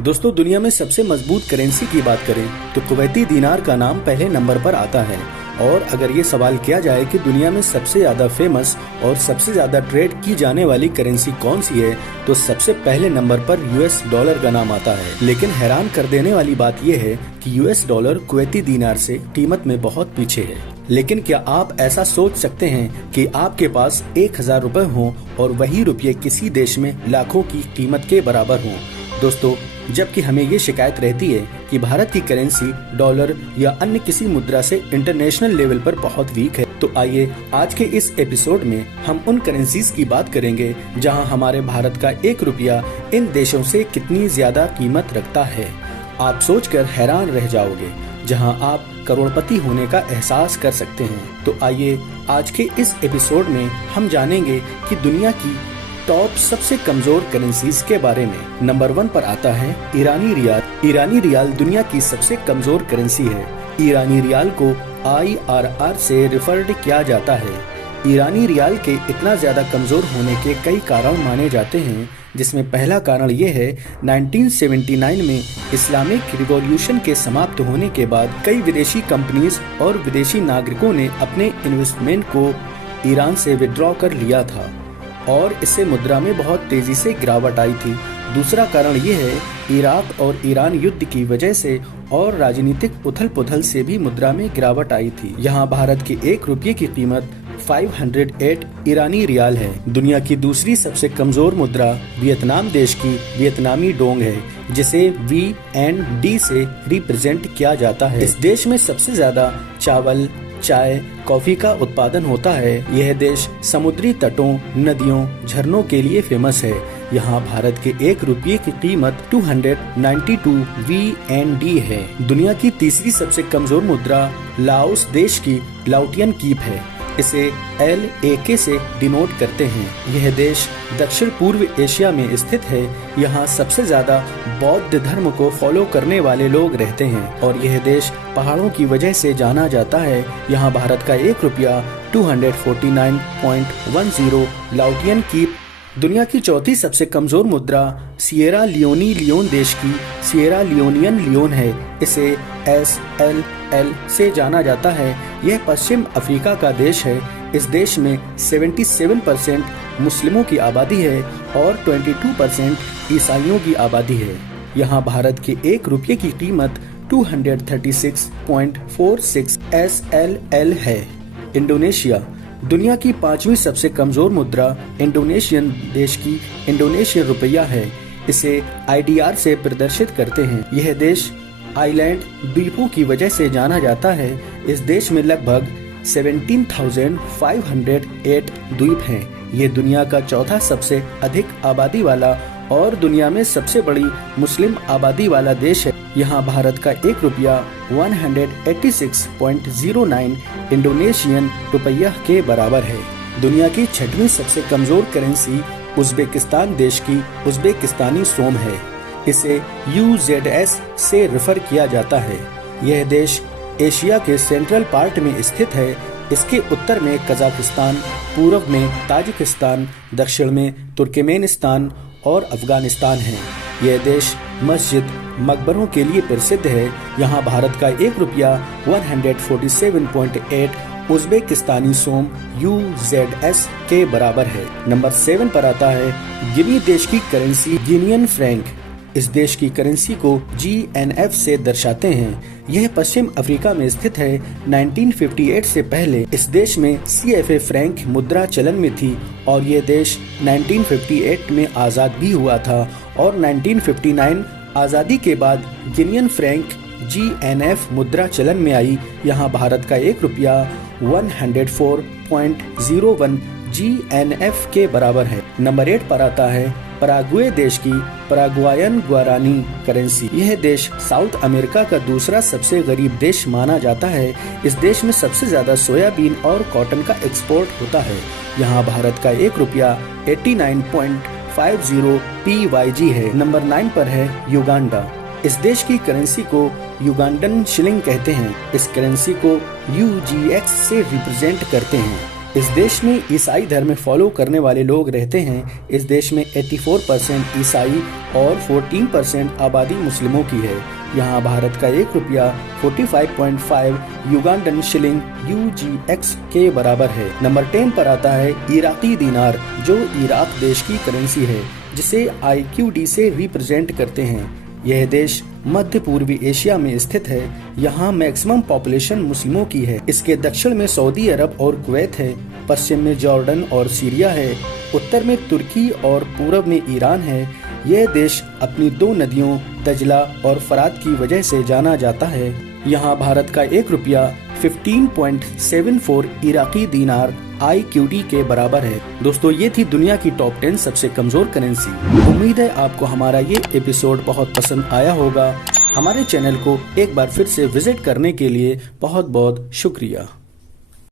दोस्तों, दुनिया में सबसे मजबूत करेंसी की बात करें तो कुवैती दीनार का नाम पहले नंबर पर आता है। और अगर ये सवाल किया जाए कि दुनिया में सबसे ज्यादा फेमस और सबसे ज्यादा ट्रेड की जाने वाली करेंसी कौन सी है, तो सबसे पहले नंबर पर यूएस डॉलर का नाम आता है। लेकिन हैरान कर देने वाली बात यह है कि यूएस डॉलर कुवैती दीनार से कीमत में बहुत पीछे है। लेकिन क्या आप ऐसा सोच सकते हैं कि आपके पास 1000 रुपए हों और वही रुपये किसी देश में लाखों की कीमत के बराबर हों? दोस्तों, जबकि हमें ये शिकायत रहती है कि भारत की करेंसी डॉलर या अन्य किसी मुद्रा से इंटरनेशनल लेवल पर बहुत वीक है, तो आइए आज के इस एपिसोड में हम उन करेंसीज की बात करेंगे जहां हमारे भारत का 1 रुपया इन देशों से कितनी ज्यादा कीमत रखता है। आप सोचकर हैरान रह जाओगे, जहां आप करोड़पति होने का एहसास कर सकते हैं। तो आइए आज के इस एपिसोड में हम जानेंगे कि दुनिया की टॉप सबसे कमजोर करेंसीज के बारे में। नंबर 1 पर आता है ईरानी रियाल। ईरानी रियाल दुनिया की सबसे कमजोर करेंसी है। ईरानी रियाल को IRR से रिफर्ड किया जाता है। ईरानी रियाल के इतना ज्यादा कमजोर होने के कई कारण माने जाते हैं, जिसमें पहला कारण ये है 1979 में इस्लामिक रिवॉल्यूशन के समाप्त होने के बाद कई विदेशी कंपनीज और विदेशी नागरिकों ने अपने इन्वेस्टमेंट को ईरान से विड्रॉ कर लिया था और इससे मुद्रा में बहुत तेजी से गिरावट आई थी। दूसरा कारण ये है इराक और ईरान युद्ध की वजह से और राजनीतिक उथल पुथल से भी मुद्रा में गिरावट आई थी। यहाँ भारत के 1 रुपये की कीमत 508 ईरानी रियाल है। दुनिया की दूसरी सबसे कमजोर मुद्रा वियतनाम देश की वियतनामी डोंग है, जिसे VND से रिप्रेजेंट किया जाता है। इस देश में सबसे ज्यादा चावल, चाय, कॉफी का उत्पादन होता है। यह देश समुद्री तटों, नदियों, झरनों के लिए फेमस है। यहाँ भारत के 1 रुपये की कीमत 292 VND है। दुनिया की तीसरी सबसे कमजोर मुद्रा लाओस देश की लाओटियन कीप है। इसे LAK से डिनोट करते हैं। यह देश दक्षिण पूर्व एशिया में स्थित है। यहाँ सबसे ज्यादा बौद्ध धर्म को फॉलो करने वाले लोग रहते हैं और यह देश पहाड़ों की वजह से जाना जाता है। यहाँ भारत का 1 रुपया 249.10 लाओटियन कीप। दुनिया की चौथी सबसे कमजोर मुद्रा सिएरा लियोनी लियोन देश की सिएरा लियोनियन लियोन है। इसे SLL से जाना जाता है। यह पश्चिम अफ्रीका का देश है। इस देश में 77% मुस्लिमों की आबादी है और 22% ईसाइयों की आबादी है। यहाँ भारत के 1 रुपये की कीमत 236.46 SLL है। इंडोनेशिया। दुनिया की 5वीं सबसे कमजोर मुद्रा इंडोनेशियन देश की इंडोनेशियन रुपया है। इसे IDR से प्रदर्शित करते हैं। यह देश आइलैंड द्वीपों की वजह से जाना जाता है। इस देश में लगभग 17,508 द्वीप हैं। ये दुनिया का चौथा सबसे अधिक आबादी वाला और दुनिया में सबसे बड़ी मुस्लिम आबादी वाला देश है। यहाँ भारत का 1 रुपया 186.09 इंडोनेशियन रुपया के बराबर है। दुनिया की 6वीं सबसे कमजोर करेंसी उज्बेकिस्तान देश की उज्बेकिस्तानी सोम है। इसे UZS से रेफर किया जाता है। यह देश एशिया के सेंट्रल पार्ट में स्थित है। इसके उत्तर में कजाकिस्तान, पूर्व में ताजिकिस्तान, दक्षिण में तुर्कमेनिस्तान और अफगानिस्तान है। यह देश मस्जिद, मकबरों के लिए प्रसिद्ध है। यहाँ भारत का 1 रुपया 147.8 उज्बेकिस्तानी सोम UZS के बराबर है। नंबर 7 पर आता है गिनी देश की करेंसी गिनियन फ्रैंक। इस देश की करेंसी को GNF से दर्शाते हैं। यह पश्चिम अफ्रीका में स्थित है। 1958 से पहले इस देश में CFA फ्रैंक मुद्रा चलन में थी और यह देश 1958 में आजाद भी हुआ था और 1959 आजादी के बाद गिनियन फ्रैंक GNF मुद्रा चलन में आई। यहाँ भारत का 1 रुपया 104.01 GNF के बराबर है। नंबर 8 पर आता है पराग्वे देश की पराग्वायन गुआरानी करेंसी। यह देश साउथ अमेरिका का दूसरा सबसे गरीब देश माना जाता है। इस देश में सबसे ज्यादा सोयाबीन और कॉटन का एक्सपोर्ट होता है। यहाँ भारत का 1 रुपया 89.50 PYG है। नंबर 9 पर है युगांडा। इस देश की करेंसी को युगांडन शिलिंग कहते हैं। इस करेंसी को UGX से रिप्रेजेंट करते हैं। इस देश में ईसाई धर्म फॉलो करने वाले लोग रहते हैं। इस देश में 84% ईसाई और 14% आबादी मुस्लिमों की है। यहाँ भारत का 1 रुपया 45.5 युगांडन शिलिंग UGX के बराबर है। नंबर 10 पर आता है इराकी दिनार, जो इराक देश की करेंसी है, जिसे IQD से रिप्रेजेंट करते हैं। यह देश मध्य पूर्वी एशिया में स्थित है। यहाँ मैक्सिमम पॉपुलेशन मुस्लिमों की है। इसके दक्षिण में सऊदी अरब और कुवैत है, पश्चिम में जॉर्डन और सीरिया है, उत्तर में तुर्की और पूर्व में ईरान है। यह देश अपनी 2 नदियों दजला और फरात की वजह से जाना जाता है। यहाँ भारत का 1 रुपया 15.74 इराकी दिनार IQD के बराबर है। दोस्तों, ये थी दुनिया की टॉप 10 सबसे कमजोर करेंसी। उम्मीद है आपको हमारा ये एपिसोड बहुत पसंद आया होगा। हमारे चैनल को एक बार फिर से विजिट करने के लिए बहुत बहुत शुक्रिया।